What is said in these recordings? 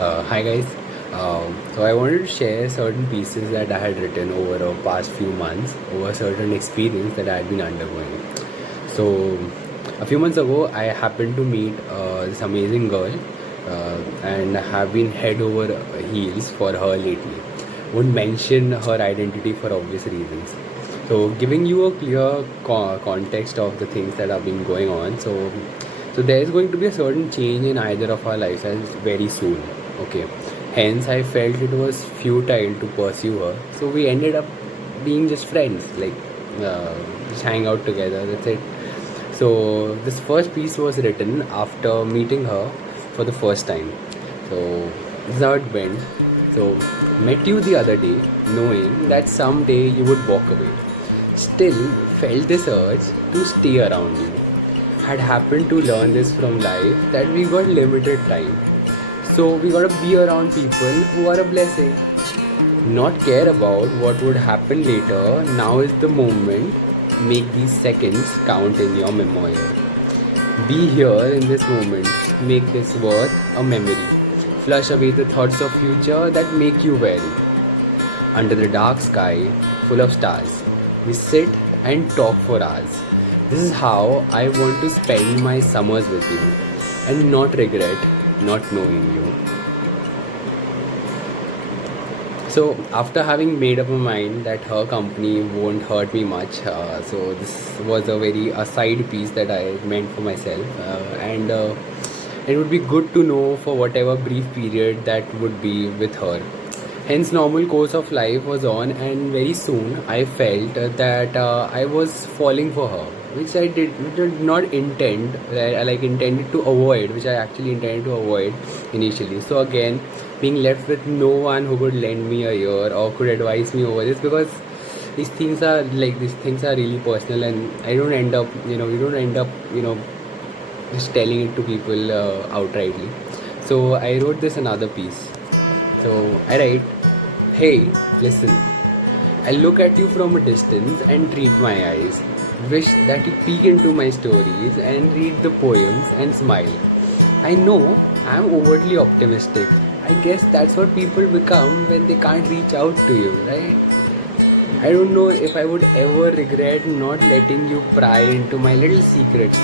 Hi guys. So I wanted to share certain pieces that I had written over the past few months, over certain experience that I had been undergoing. So a few months ago, I happened to meet this amazing girl, and have been head over heels for her lately. Won't mention her identity for obvious reasons. So giving you a clear context of the things that have been going on. So there is going to be a certain change in either of our lifestyles very soon. Okay. Hence, I felt it was futile to pursue her. So we ended up being just friends, like just hang out together. That's it. So this first piece was written after meeting her for the first time. So this is how it went. So met you the other day, knowing that someday you would walk away. Still felt this urge to stay around you. Had happened to learn this from life that we got limited time. So we gotta be around people who are a blessing. Not care about what would happen later. Now is the moment. Make these seconds count in your memoir. Be here in this moment. Make this worth a memory. Flush away the thoughts of future that make you wary. Under the dark sky, full of stars, we sit and talk for hours. This is how I want to spend my summers with you and not regret not knowing you. So, after having made up my mind that her company won't hurt me much, so this was a very a side piece that I meant for myself, and it would be good to know for whatever brief period that would be with her. Hence, normal course of life was on, and very soon I felt that I was falling for her, which I did not intend. I like intended to avoid, which I actually intended to avoid initially. So again, being left with no one who could lend me a ear or could advise me over this, because these things are really personal, and I don't end up, we don't end up, just telling it to people outrightly. So I wrote this another piece. So I write, hey, listen. I look at you from a distance and treat my eyes. Wish that you peek into my stories and read the poems and smile. I know I'm overtly optimistic. I guess that's what people become when they can't reach out to you, right? I don't know if I would ever regret not letting you pry into my little secrets.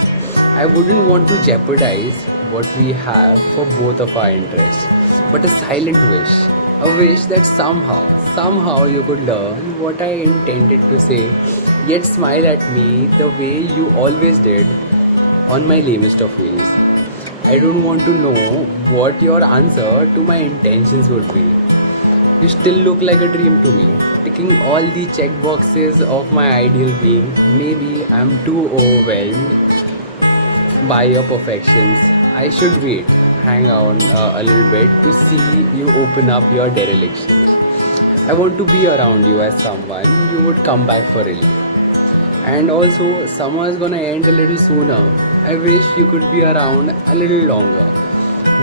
I wouldn't want to jeopardize what we have for both of our interests. But a silent wish, a wish that somehow you could learn what I intended to say, yet smile at me the way you always did on my lamest of ways. I don't want to know what your answer to my intentions would be. You still look like a dream to me, ticking all the check boxes of my ideal being. Maybe I'm too overwhelmed by your perfections. I should wait, hang on a little bit to see you open up your derelictions. I want to be around you as someone you would come back for relief. And also, summer is gonna end a little sooner. I wish you could be around a little longer.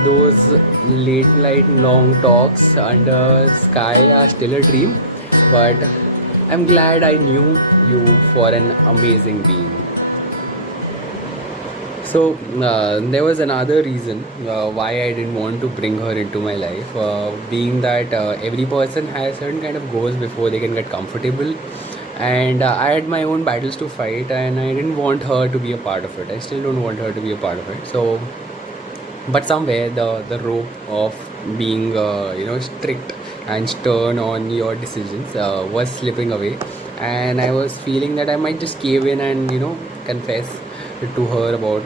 Those late night long talks under sky are still a dream, but I'm glad I knew you for an amazing being. So there was another reason why I didn't want to bring her into my life, being that every person has certain kind of goals before they can get comfortable, and I had my own battles to fight, and I didn't want her to be a part of it. I still don't want her to be a part of it. So, but somewhere the rope of being strict and stern on your decisions was slipping away, and I was feeling that I might just cave in and confess to her about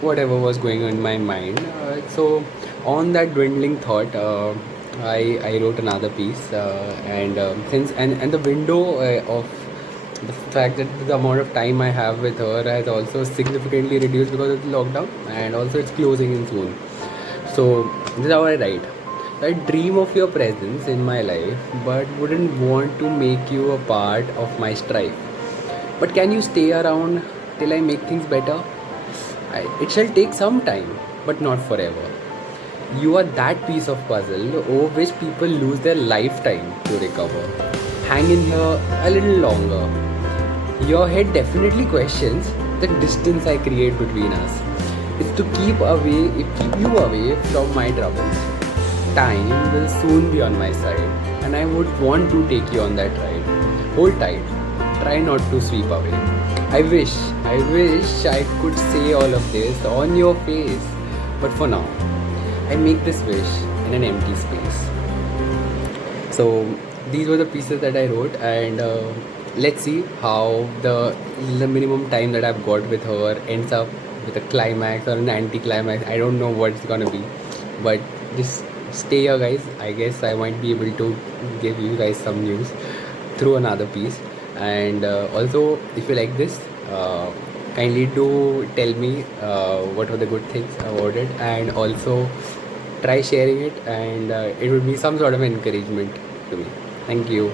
whatever was going on in my mind. So on that dwindling thought, I wrote another piece, and since and the window of the fact that the amount of time I have with her has also significantly reduced because of the lockdown, and also it's closing in soon. So this is how I write. I dream of your presence in my life, but wouldn't want to make you a part of my strife. But can you stay around till I make things better? It shall take some time, but not forever. You are that piece of puzzle over which people lose their lifetime to recover. Hang in here a little longer. Your head definitely questions the distance I create between us. It's to keep you away from my troubles. time will soon be on my side, and I would want to take you on that ride. Hold tight. Try not to sweep away. I wish I could say all of this on your face, but for now, I make this wish in an empty space. So these were the pieces that I wrote, and let's see how the minimum time that I've got with her ends up with a climax or an anti-climax. I don't know what it's gonna be, but just stay here, guys. I guess I might be able to give you guys some news through another piece. And also, if you like this, kindly do tell me what were the good things about it, and also try sharing it, and it would be some sort of encouragement to me. Thank you.